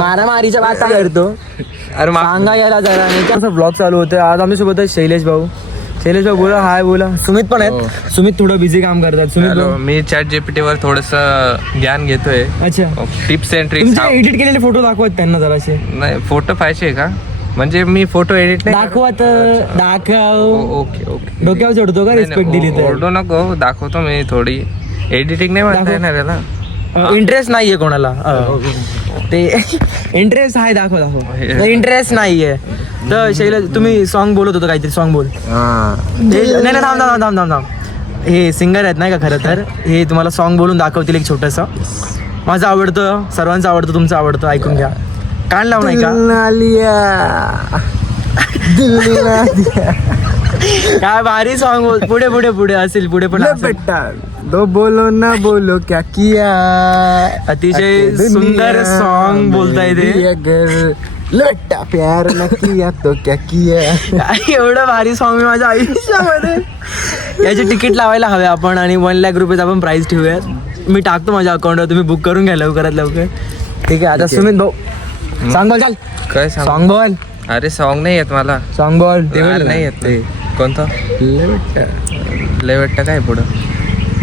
मारामारीच्या बात काय करतो अरे सांगा याला जरा नाही का ब्लॉग चालू होते आज आमच्यासोबत आहे शैलेश भाऊ बोला हाय बोला सुमित पण आहेत सुमित थोडं बिझी काम करतात सुमित भाऊ मी चॅट जीपीटी वर थोडस ज्ञान घेतोय अच्छा टिप्स अँड ट्रिक्स तुमचे एडिट केलेले फोटो दाखवत त्यांना जराशे नाही फोटो पाहिजे का म्हणजे मी फोटो एडिट नाही दाखवत दाखव ओके ओके डोक्यावर चढतो का रिस्पेक्ट दिली तर ओरडू नको दाखवतो मी थोडी एडिटिंग नाही म्हणता येणार याला इंटरेस्ट नाहीये कोणाला ते इंटरेस्ट आहे दाखव इंटरेस्ट नाहीये तर शैलेश तुम्ही सॉन्ग बोलत होतो काहीतरी सॉन्ग बोल नाही थांब हे सिंगर आहेत नाही का खरं तर हे तुम्हाला सॉन्ग बोलून दाखवतील एक छोटंसं माझं आवडतं सर्वांचं आवडतं तुमचं आवडतं ऐकून घ्या कान लावू नाही का काय भारी सॉन्ग पुढे पुढे पुढे असेल पुढे पण दो बोलो ना बोलो क्या किया अतिशय सुंदर सॉन्ग बोलताय ते लट्टा प्यार न किया तो क्या किया एवढं भारी सॉन्ग मी माझ्या आयुष्यामध्ये याची तिकीट लावायला हवे आपण आणि 1,00,000 रुपये आपण प्राइस ठेवूयात मी टाकतो माझ्या अकाउंटवर तुम्ही बुक करून घ्या लवकरात लवकर ठीक आहे आता सुमित भाऊ सॉन्ग बोल चाल काय सॉन्ग बोल अरे सॉन्ग नाही येत मला सॉन्ग बोल नाही येत ते कोणतं लय वाटतं काय पुढं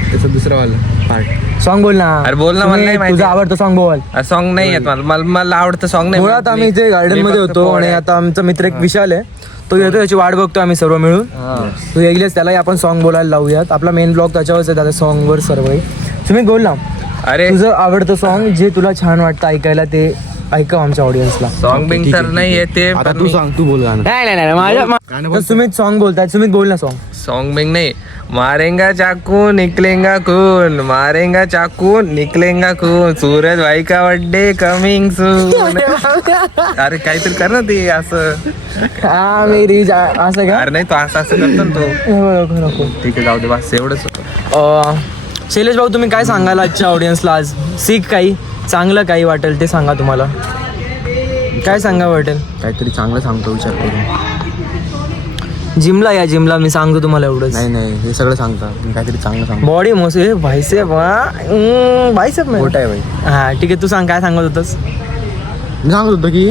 त्याचं दुसरं वाला पार्ट सॉन्ग बोल ना अरे बोल ना मला नाही माहिती तुझं आवडतं सॉन्ग बोल सॉन्ग नाही येत मला आवडतं सॉन्ग नाही मुळात आम्ही इथे गार्डन मध्ये होतो आणि आता आमचा मित्र एक विशाल आहे तो येतो त्याची वाट बघतो आम्ही सर्व मिळून तो येईलच त्यालाही आपण सॉन्ग बोलायला लावूयात आपला मेन ब्लॉग त्याच्यावरच आहे दादा सॉन्ग वर सर्व तुम्ही बोल ना अरे तुझं आवडतं सॉन्ग जे तुला छान वाटतं ऐकायला ते ऐकव आमच्या ऑडियन्सला सॉन्ग बिंग तर नाही येते आता तू सांग तू बोल गाणं नाही माझ्या सुमित सॉन्ग बोलताय सुमित बोल ना सॉन्ग सॉन्ग बिंग नाही मारेंगा चाकू निकलेंगा खून मारेंगा चाकू निकलेंगा खून सूरज भाई का बर्थडे कमिंग सून अरे काहीतरी कर ना ते असं असं का अरे नाही तो असं करतो ना तो नको ठीक आहे जाऊ दे बस एवढंच होतं शैलेश भाऊ तुम्ही काय सांगाल आजच्या ऑडियन्सला आज सीख काही चांगलं काही वाटेल ते सांगा तुम्हाला काय सांगा वाटेल काहीतरी चांगलं सांगतो विचार करून जिमला मी सांगतो तुम्हाला एवढंच नाही हे सगळं सांगता मी काहीतरी चांगलं सांगतो बॉडी मोसे भाईसेप भाईसेप मोठा आहे भाई हा ठीक आहे तू सांग काय सांगत होतस मी सांगत होतो की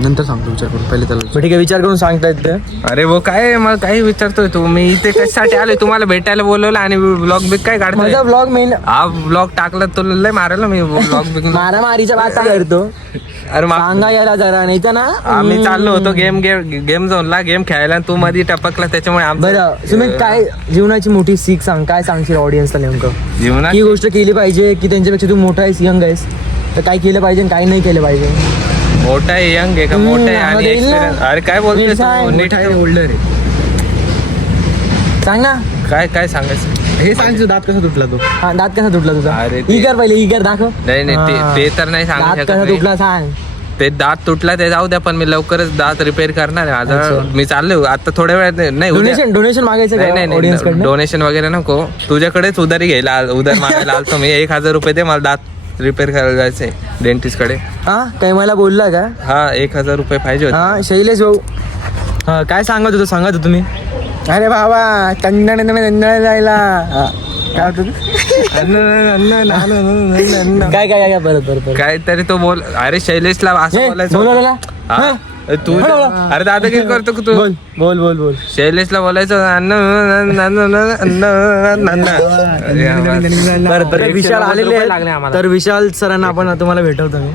नंतर सांगतो विचार करून पहिले त्याला ठीक आहे विचार करून सांगता येत अरे वो काय मला काही विचारतोय तू मी इथे कशासाठी आलोय तुम्हाला भेटायला बोलवलं आणि ब्लॉग बिग काय काढतोय माझा ब्लॉग मेन हा ब्लॉग टाकला तुला लय मारेल मी ब्लॉग बिग मारामारीच्या बात काय करतो अरे सांगा याला जरा नाही तर ना आम्ही चाललो होतो गेम झोनला गेम खेळायला आणि तू मध्ये टपकला त्याच्यामुळे बरं तुम्ही काय जीवनाची मोठी सीख सांग काय सांगशील ऑडियन्सला नेमकं जीवनात ही गोष्ट केली पाहिजे की त्यांच्यापेक्षा तू मोठा आहेस यंग आहेस तर काय केलं पाहिजे आणि काय नाही केलं पाहिजे मोठा आहे यंग आहे का मोठा आहे आणि एक्सपिरियन्स अरे काय बोलतोय तू नीट ओल्डर आहे सांग ना काय सांगायचं हे सांग दात कसा तुटला तो हा दात कसा तुटला तुझा अरे ते- इगर पहिले इगर दाखव नाही ते तर नाही सांगू दात शकत कसा मी. तुटला सांग ते दात तुटला ते जाऊ द्या पण मी लवकरच दात रिपेअर करणार आहे माझा मी चाललोय आता थोड्या वेळात नाही उद्या डोनेशन मागायचं नाही ऑडियन्स कडनं डोनेशन वगैरे नको तुझ्याकडेच उधारी घ्यायला उधार मागायला आलतो मी 1,000 रुपये दे मला दात रिपेअर करायला जायचंय डेंटिस्ट कडे हा काही मला बोलला का हा 1,000 रुपये पाहिजे होते हा शैलेश भाऊ हा काय सांगत होतो तुम्ही अरे बाबा तंडण जायला काय होतं काय परत काहीतरी तो बोल अरे शैलेशला असं बोलायचं होतं. हा? तू अरे दादागिरी करतो का तू बोल शैलेशला बोलायचं बरं विशाल आलेले आहेत. तर विशाल सरांना आपण तुम्हाला भेटवतो मी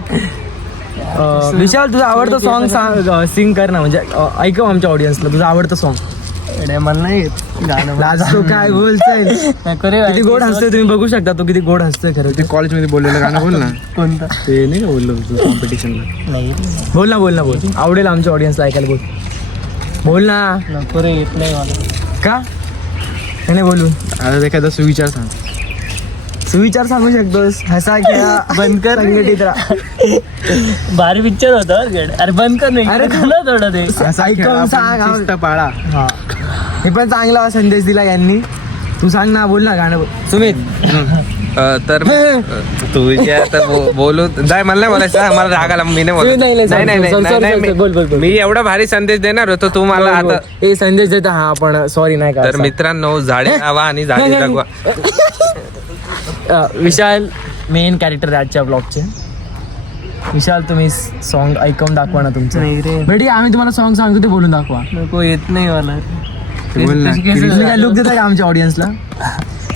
विशाल तुझं आवडतं सॉन्ग सांग सिंग कर ना म्हणजे ऐकव आमच्या ऑडियन्सला तुझं आवडतं सॉन्ग लाजतो काय बोलतोय किती गोड हसतोय तुम्ही बघू शकता तो किती गोड हसतोय खरं ते कॉलेजमध्ये बोललेलं गाणं बोल ना कोणतं ते नाही का बोललो होतो कॉम्पिटिशनला बोल ना आवडेल आमच्या ऑडियन्सला ऐकायला बोल ना येत नाही मला का नाही बोलू आता एखादा सुविचार सांग सुविचार सांगू शकतोस हसा क्या बंद कर संघटित राहा भारी पिक्चर होता अरे बंद कर नाही अरे थोडं ते ऐकून सांग शिस्त पाळा हा हे पण चांगला संदेश दिला यांनी तू सांग ना बोल ना गाणं सुमित तर तुझ्या आता बोलू जाय मला नाही बोलायचं मला राग आला मी नाही बोलत. नाही, मी एवढा भारी संदेश देणार होतो तू मला आता हे संदेश देता हा पण सॉरी नाही का तर मित्रांनो झाडे लावा आणि झाडे जगवा विशाल मेन कॅरेक्टर आजच्या ब्लॉगचे. विशाल तुम्ही सॉन्ग ऐकून दाखवा ना तुमचं. नाही रे बेटी आम्ही तुम्हाला सॉन्ग सांगतो ते बोलून दाखवा. नको येत नाही मला. बोल ना. तुम्ही काय लुक देता का आमच्या ऑडियन्सला?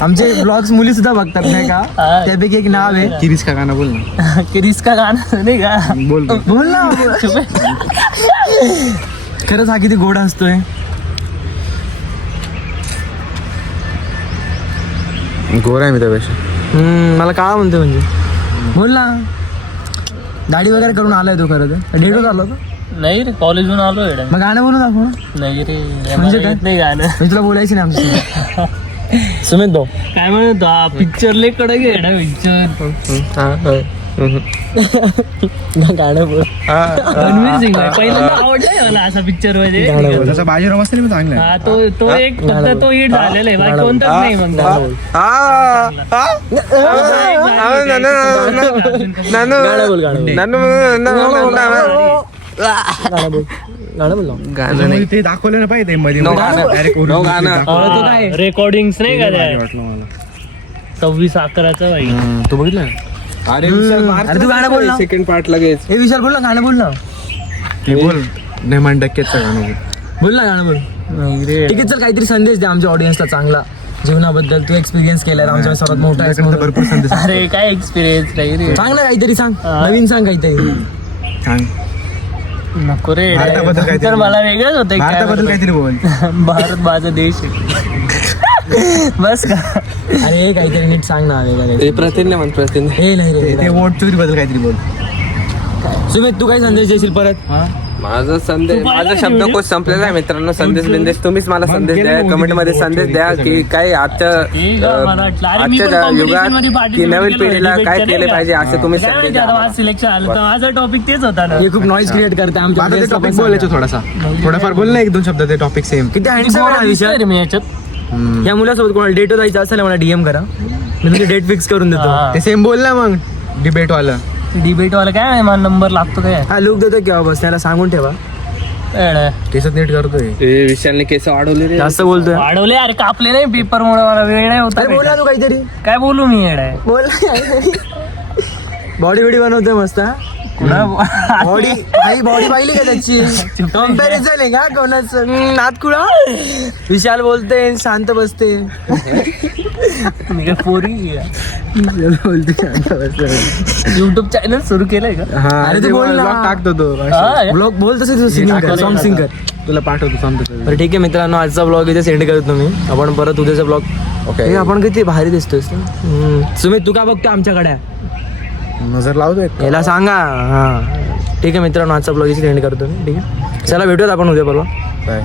आमचे ब्लॉग्स मुली सुद्धा बघतात नाही का? हा. त्यापैकी एक नाव आहे किरीस का गाणं बोल ना. किरीस का गाणं नाही का? बोल बोल. बोल ना. खरंच हा किती गोड असतोय. गोरा आहे मी त्यापेक्षा. मला काय म्हणतोय म्हणजे बोल ना. दाढी वगैरे करून आलाय तो खरं तर डेट आलो तो. नाही रे कॉलेजहून आलो एवढं. मग गाणं बोलून दाखव ना. नाही रे म्हणजे मला काय? येत नाही गाणं. म्हणजे तुला बोलायचं नाही आमच्या सुमित भाऊ. काय म्हणतो हा पिक्चर लय कडक आहे ना पिक्चर. गाणं बोल. रणवीर सिंग आहे. पहिल्यांदा आवडलाय मला असा पिक्चर मध्ये. जसा बाजीराव असते ना चांगला आहे. हा तो एक फक्त तो हिट झालेला आहे बाकी कोणताच नाही मग गाणं बोल. गाणं बोल ना. गाणं नाही. ते दाखवलं ना पाहिजे मध्ये नो गाणं. Direct नो original गाणं. दाखवलं. तो काय रेकॉर्डिंग्स नाही का त्या वाटलं मला. 26/11 बाई. तो बघितला अरे अरे तू गाणं बोल ना. सेकंड पार्ट लगेच. हे विशाल बोल ना. गाणं बोल ना. ते बोल. नेमान डक्क्याचं गाणं बोल. बोल ना. गाणं बोल. नाही रे ठीक आहे चल काहीतरी संदेश द्या आमच्या ऑडियन्सला चांगला जीवनाबद्दल. तू एक्सपिरियन्स केलाय आमच्या सर्वात मोठा आहे तुझ्याकडे तर भरपूर संदेश आहे. अरे काय एक्सपिरियन्स नाही रे. सांग ना काहीतरी. सांग नवीन सांग काहीतरी. सांग. नको रे भारताबद्दल काहीतरी तर बोल. मला वेगळंच होतं भारताबद्दल काहीतरी बोल. भारत माझा देश आहे. बस का. अरे काहीतरी नीट सांग ना. वेगळं काहीतरी. हे प्रतिज्ञा म्हण प्रतिज्ञा. हे नाही रे ते वोट चोरी बद्दल काहीतरी बोल. सुमित तू काय संदेश देशील परत? माझा संदेश तू पाहिला माझा शब्दकोश संपलेला आहे मित्रांनो. संदेश बिंदेश तुम्हीच मला संदेश द्या. कमेंट मध्ये संदेश द्या की काय आजच्या ठीक आहे, मला वाटलं. अरे मी पण आजच्या competition मध्ये युगात की participate नवीन केलं पिढीला होतं, काय debate केले केलं पाहिजे का? असे तुम्ही काय संदेश माहिती द्या. आता माझं सिलेक्शन आलं तर माझा टॉपिक तेच होता ना. हे खूप नॉईज क्रिएट करते आमच्या आता ते audience ला टॉपिक पण बोलायचं सांगा. थोडासा. थोडाफार बोल ना 1-2 शब्द ते टॉपिक सेम. किती हँडसम आहे हा विषय. रे मी याच्यात या मुलासोबत कोणाला डेट जायचं असेल ना मला डीएम करा. मी तुझी डेट फिक्स करून देतो. हा. ते सेम बोल ना मग. डिबेट वाला. डिबेट वाला काय माहिती, मला नंबर लागतो काय. हा लुक देतो किंवा बस त्याला सांगून ठेवा. एवढं. केसात नीट करतोय. विशालने केस वाढवले रे. जास्त बोलतोय. वाढवले अरे कापले नाही पेपर मुळे मला वेळ नाही होता अरे बोला तू काहीतरी. काय बोलू मी येडा बोल. बॉडी बिडी बनवतोय मस्त. बॉडी बॉडी पाहिली का त्याची? कम्पॅरिझन आहे का कोणाचं? नातकुळा. विशाल बोलते शांत बसते. मी काय पोरी युट्यूब चॅनल सुरू केलंय का? हा अरे ते बोल ना. टाकतो तो. हा, ब्लॉग बोल तसे सिंगिंग कर सॉन्ग सिंग कर. तुला पाठवतो सांगतो. बरं ठीक आहे मित्रांनो आजचा ब्लॉग इथे सेंड करतो मी. आपण परत उद्याचा ब्लॉग. ओके. आपण किती भारी दिसतोय. सुमित तू का बघतो आमच्याकडे? नजर लावतोय. याला सांगा. हा ठीक आहे मित्रांनो आजचा ब्लॉग इथे सेंड करतो मी. ठीक आहे चला भेटूयात आपण उद्या परवा. काय?